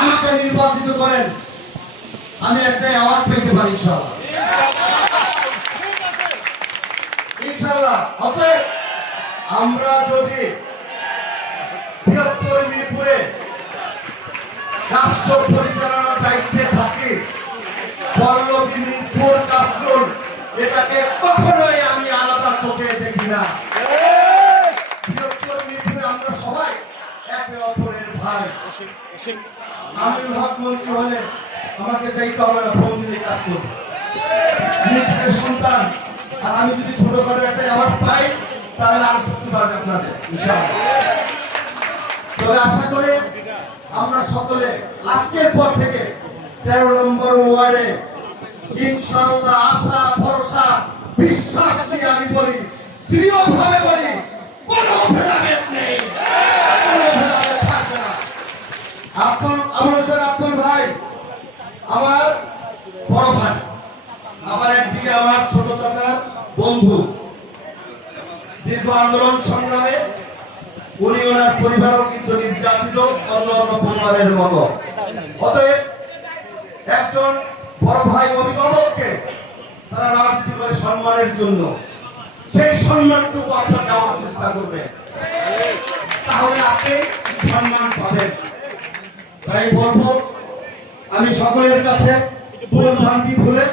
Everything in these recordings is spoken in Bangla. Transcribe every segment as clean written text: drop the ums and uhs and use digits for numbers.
আমাকে নির্বাচিত করেন, আমি একটা অ্যাওয়ার্ড পেতে পারি ইনশাআল্লাহ। ইনশাআল্লাহ। অতএব আমরা যদি বৃহত্তর মিরপুরে রাষ্ট্র পরিচালনার দায়িত্বে থাকি, পল্লবী মিরপুর কাফরুল এটাকে কখনোই আমি আলাদা চোখে দেখি না। বৃহত্তর মিরপুরে আমরা সবাই একে অপরের ভাই। আমিনুল হক মন্ত্রী হলে আমাকে যাইতে হবে না, ফোন দিলে কাজ করবো। মিরপুরের সন্তান, আর আমি যদি ছোটখাটো একটা অ্যাওয়ার্ড পাই তাহলে আর শক্তি পারবে আপনাদের ইনশাআল্লাহ। তবে আশা করি আমরা সকলে আজকের পর থেকে 13 নম্বর ওয়ার্ডে ইনশাআল্লাহ আশা ভরসা বিশ্বাস নিয়ে আমি বলি, দৃঢ়ভাবে বলি, কোনো ভেদাভেদ নেই, কোনো ভেদাভেদ থাকবে না। আব্দুল ভাই আমার বড় ভাই, আবার একদিকে আমার ছোট চাচার বন্ধু। দীর্ঘ আন্দোলন সংগ্রামে উনি ওনার পরিবারও কিন্তু নির্যাতিত অন্য পরিবারের মতো। অতএব একজন বড় ভাই অভিভাবককে তারা রাজনীতি করে সম্মানের জন্য, সেই সম্মানটুকু আপনার দেওয়ার চেষ্টা করবে, তাহলে আপনি সম্মান পাবেন। তাই বলবো, আমি সকলের কাছে ভুল ভ্রান্তি ভুলে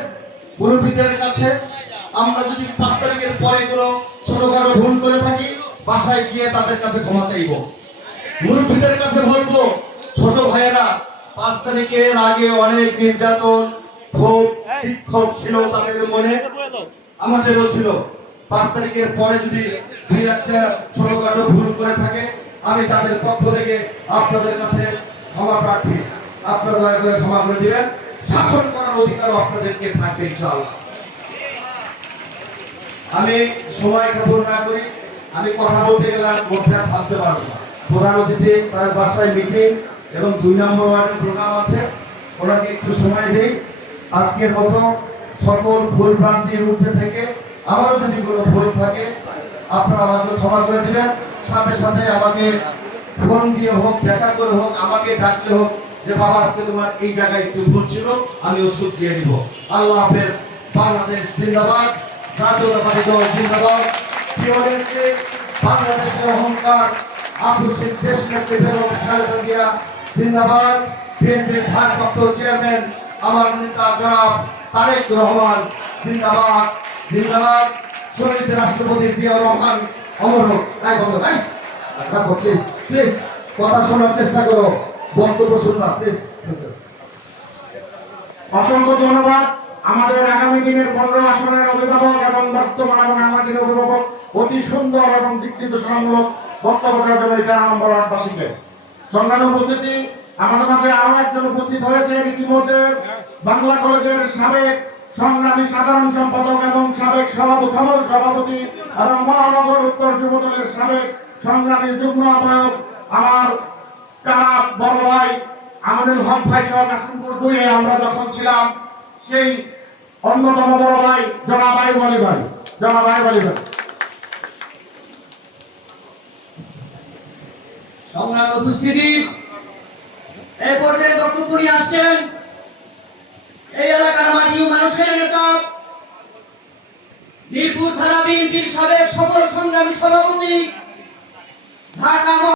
মুরব্বীদের কাছে, আমরা যদি 5 তারিখের পরে কোনো ছোটখাটো ভুল করে থাকি বাসায় গিয়ে তাদের কাছে ক্ষমা চাইব। মুরব্বীদের কাছে বলবো, ছোট ভাইয়েরা 5 তারিখের আগে অনেক নির্যাতন, ক্ষোভ, বিক্ষোভ ছিল তাদের মনে, আমাদেরও ছিল। 5 তারিখের পরে যদি 2-1টা ছোটখাটো ভুল করে থাকে, আমি তাদের পক্ষ থেকে আপনাদের কাছে ক্ষমা প্রার্থী। আপনারা দয়া করে ক্ষমা করে দিবেন। শাসন করার অধিকারও আপনাদেরকে থাকবে ইনশাআল্লাহ। আমি সময় ক্ষেপণ না করি, আমি কথা বলতে গেলে মধ্যে থামতে পারবো না। প্রধান অতিথি তার বাসায় মিটিং এবং 2 নম্বর ওয়ার্ডের প্রোগ্রাম আছে, ওনাকে একটু সময় দেই। আজকের মতো সকল ভুল ভ্রান্তির ঊর্ধ্বে থেকে আমারও যদি কোনো ভুল থাকে আপনারা আমাকে ক্ষমা করে দিবেন। সাথে সাথে আমাকে ফোন দিয়ে হোক, দেখা করে হোক, আমাকে ডাকলে হোক যে বাবা আজকে তোমার এই জায়গায় একটু ভুল ছিল, আমি ওষুধ দিয়ে দিব। আল্লাহ হাফেজ। বাংলাদেশ জিন্দাবাদ, জাতীয়তাবাদী দল জিন্দাবাদ। বাংলাদেশের অহংকার আবশ্যিক দেশ নেত্রী বেগম খালেদা জিয়া জিন্দাবাদ। বিএনপির ভারপ্রাপ্ত চেয়ারম্যান আমার নেতা জনাব তারেক রহমান জিন্দাবাদ জিন্দাবাদ। শহীদ রাষ্ট্রপতি জিয়াউর রহমান অমর হোক। রাখো প্লিজ, প্লিজ কথা শোনার চেষ্টা করো, বক্তব্য শুনবা প্লিজ। অসংখ্য ধন্যবাদ। আমাদের আগামী দিনের 15 আসনের অভিভাবক এবং বর্তমান এবং আমাদের অভিভাবক অতি সুন্দর এবং দিক নির্দেশনামূলক বক্তব্য দেওয়ার জন্য 13 নম্বর ওয়ার্ডবাসীকে। সংগ্রামী উপস্থিতি, আমাদের মাঝে আরো একজন উপস্থিত হয়েছে ইতিমধ্যে বাংলা কলেজের সাবেক সংগ্রামী সাধারণ সম্পাদক এবং সাবেক সভাপতি এবং মহানগর উত্তর যুবদলের সাবেক সংগ্রামী যুগ্ম আহ্বায়ক আমার কারা বড় ভাই আমিনুল হক ভাই সহ কাশিমপুর 2-এ আমরা যখন ছিলাম, সেই অন্যতম বড় ভাই জনাব আইয়ুব আলী ভাই। সংগ্রামী উপস্থিতি, এই পর্যায়ে বক্তব্য নিয়ে আসছেন এই এলাকার মাটি ও মানুষের নেতা, মিরপুর থানা বিএনপির সাবেক সফল সংগ্রামী সভাপতি, ঢাকা